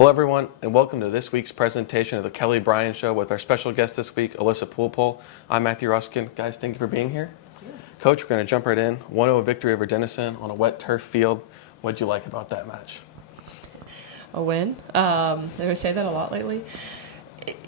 Hello everyone, and welcome to this week's presentation of the Kelly Bryan Show with our special guest this week, Alissa Poolpol. I'm Matthew Ruskan. Guys, thank you for being here. Yeah. Coach, we're going to jump right in. 1-0 victory over Denison on a wet turf field. What did you like about that match? A win. They say that a lot lately.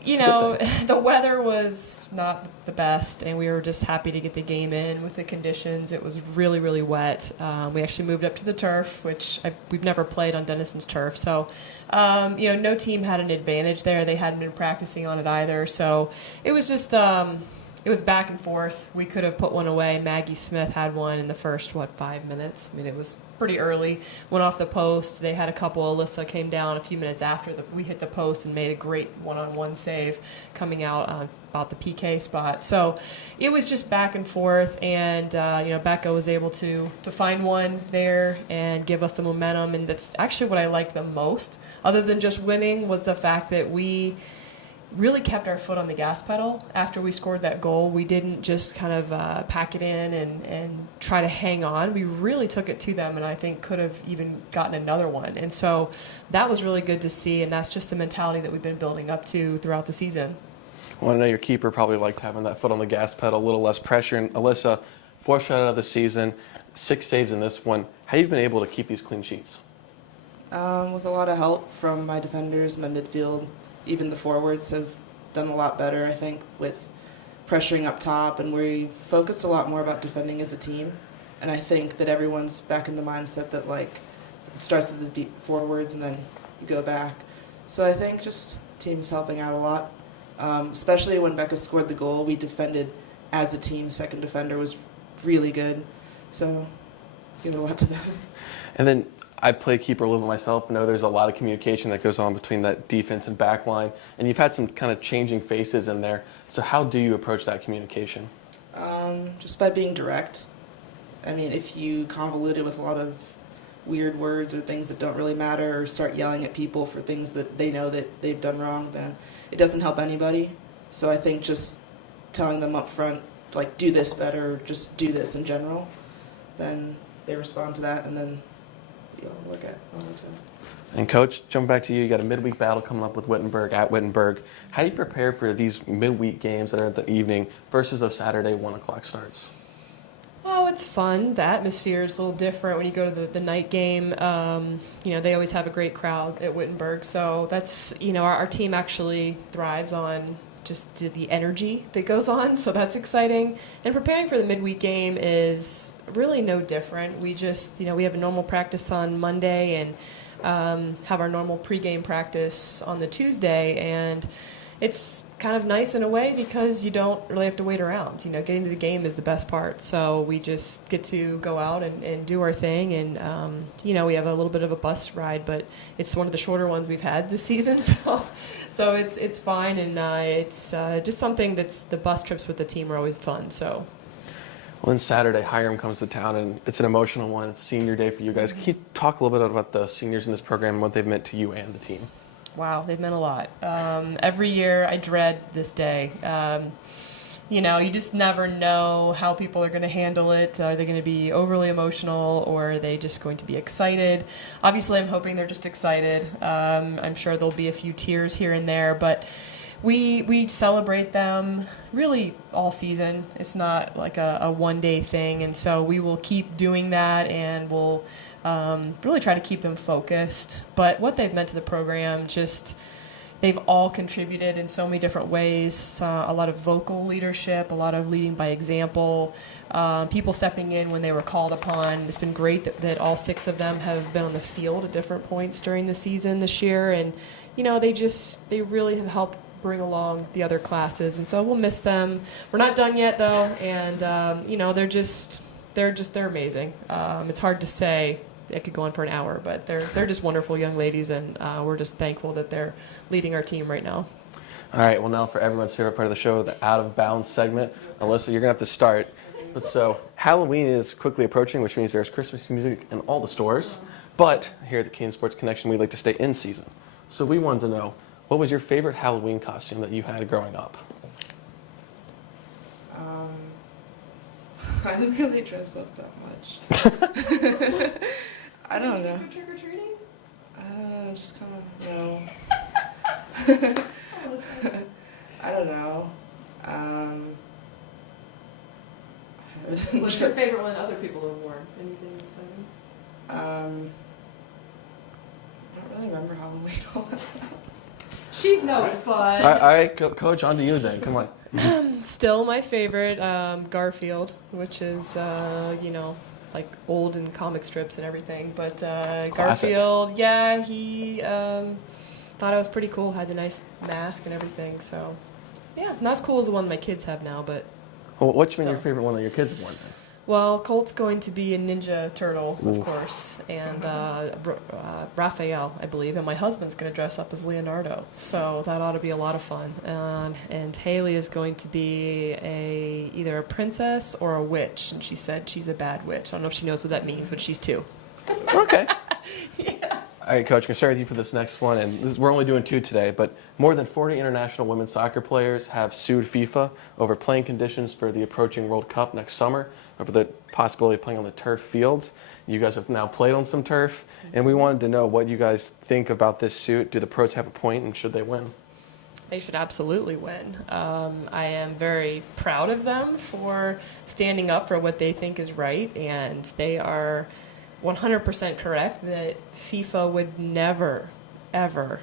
You know, the weather was not the best, and we were just happy to get the game in with the conditions. It was really, really wet. We actually moved up to the turf, which we've never played on Denison's turf. So, you know, no team had an advantage there. They hadn't been practicing on it either. So it was just it was back and forth. We could have put one away. Maggie Smith had one in the first, 5 minutes? I mean, it was pretty early. Went off the post. They had a couple. Alissa came down a few minutes after we hit the post and made a great one-on-one save coming out about the PK spot. So it was just back and forth, and you know, Becca was able to find one there and give us the momentum. And that's actually what I liked the most, other than just winning, was the fact that we really kept our foot on the gas pedal after we scored that goal. We didn't just kind of pack it in and try to hang on. We really took it to them, and I think could have even gotten another one. And so that was really good to see, and that's just the mentality that we've been building up to throughout the season. Well, I know your keeper probably liked having that foot on the gas pedal, a little less pressure. And Alissa, 4th shutout of the season, 6 saves in this one. How have you been able to keep these clean sheets? With a lot of help from my defenders, my midfield. Even the forwards have done a lot better, I think, with pressuring up top, and we focused a lot more about defending as a team. And I think that everyone's back in the mindset that, like, it starts with the deep forwards and then you go back. So I think just teams helping out a lot. Especially when Becca scored the goal, we defended as a team. Second defender was really good. So give it a lot to them. And then I play keeper a little bit myself. I know there's a lot of communication that goes on between that defense and back line, and you've had some kind of changing faces in there. So how do you approach that communication? Just by being direct. I mean, if you convolute it with a lot of weird words or things that don't really matter, or start yelling at people for things that they know that they've done wrong, then it doesn't help anybody. So I think just telling them up front, like, do this better, or just do this in general, then they respond to that, and then work out. And Coach, jumping back to you, you got a midweek battle coming up with Wittenberg at Wittenberg. How do you prepare for these midweek games that are at the evening versus those Saturday 1 o'clock starts? Oh, it's fun. The atmosphere is a little different when you go to the night game. You know, they always have a great crowd at Wittenberg, so that's, you know, our team actually thrives on just the energy that goes on, so that's exciting. And preparing for the midweek game is really no different. We just, you know, we have a normal practice on Monday and have our normal pregame practice on the Tuesday, and it's kind of nice in a way because you don't really have to wait around. You know, getting to the game is the best part, so we just get to go out and do our thing. And you know, we have a little bit of a bus ride, but it's one of the shorter ones we've had this season, so it's fine. And it's just something that's, the bus trips with the team are always fun. So. Well, then Saturday, Hiram comes to town, and it's an emotional one. It's senior day for you guys. Can you talk a little bit about the seniors in this program and what they've meant to you and the team? Wow, they've meant a lot. Every year I dread this day. You know, you just never know how people are going to handle it. Are they going to be overly emotional, or are they just going to be excited? Obviously, I'm hoping they're just excited. I'm sure there'll be a few tears here and there, but we celebrate them really all season. It's not like a one-day thing, and so we will keep doing that, and we'll really try to keep them focused. But what they've meant to the program, just they've all contributed in so many different ways. A lot of vocal leadership, a lot of leading by example, people stepping in when they were called upon. It's been great that all 6 of them have been on the field at different points during the season this year, and you know, they really have helped bring along the other classes, and so we'll miss them. We're not done yet though, and you know, they're amazing. It's hard to say. It could go on for an hour, but they're just wonderful young ladies, and we're just thankful that they're leading our team right now. All right, well, now for everyone's favorite part of the show, the Out of Bounds segment. Alissa, you're going to have to start. But so Halloween is quickly approaching, which means there's Christmas music in all the stores. But here at the Kenyon Sports Connection, we like to stay in season. So we wanted to know, what was your favorite Halloween costume that you had growing up? I didn't really dress up that much. I don't know. Trick or treating? Just kind of, you know. I don't know. What's your favorite one other people have worn? Anything exciting? I don't really remember Halloween all that. She's no fun. All right, Coach, on to you then. Come on. Still my favorite, Garfield, which is, like old in comic strips and everything. But Classic. Garfield, yeah, he thought it was pretty cool. Had the nice mask and everything. So, yeah, not as cool as the one my kids have now, but. Well, what's been your favorite one that your kids have worn? Well, Colt's going to be a Ninja Turtle, of Ooh. course, and Raphael, I believe, and my husband's going to dress up as Leonardo, so that ought to be a lot of fun. And Haley is going to be either a princess or a witch, and she said she's a bad witch. I don't know if she knows what that means, but she's 2. Okay. Yeah. All right, Coach, I'm going to start with you for this next one, and we're only doing 2 today, but more than 40 international women's soccer players have sued FIFA over playing conditions for the approaching World Cup next summer, over the possibility of playing on the turf fields. You guys have now played on some turf, and we wanted to know what you guys think about this suit. Do the pros have a point, and should they win? They should absolutely win. I am very proud of them for standing up for what they think is right, and they are 100% correct that FIFA would never, ever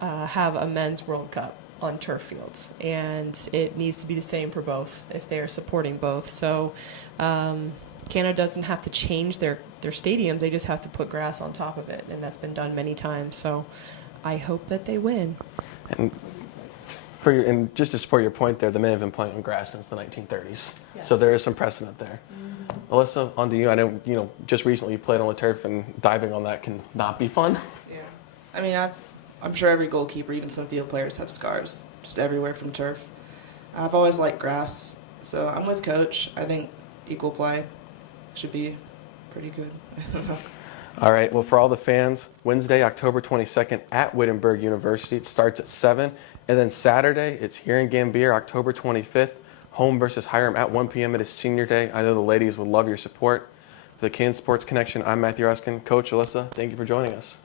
have a men's World Cup on turf fields. And it needs to be the same for both if they are supporting both. So Canada doesn't have to change their stadium. They just have to put grass on top of it. And that's been done many times. So I hope that they win. And just to support your point there, the men have been playing on grass since the 1930s. Yes. So there is some precedent there. Alissa, on to you. I know, just recently you played on the turf, and diving on that can not be fun. Yeah. I mean, I'm sure every goalkeeper, even some field players, have scars just everywhere from turf. I've always liked grass, so I'm with Coach. I think equal play should be pretty good. All right, well, for all the fans, Wednesday, October 22nd at Wittenberg University. It starts at 7. And then Saturday, it's here in Gambier, October 25th, home versus Hiram at 1 p.m. It is senior day. I know the ladies would love your support. For the Kenyon Sports Connection, I'm Matthew Ruskan. Coach, Alissa, thank you for joining us.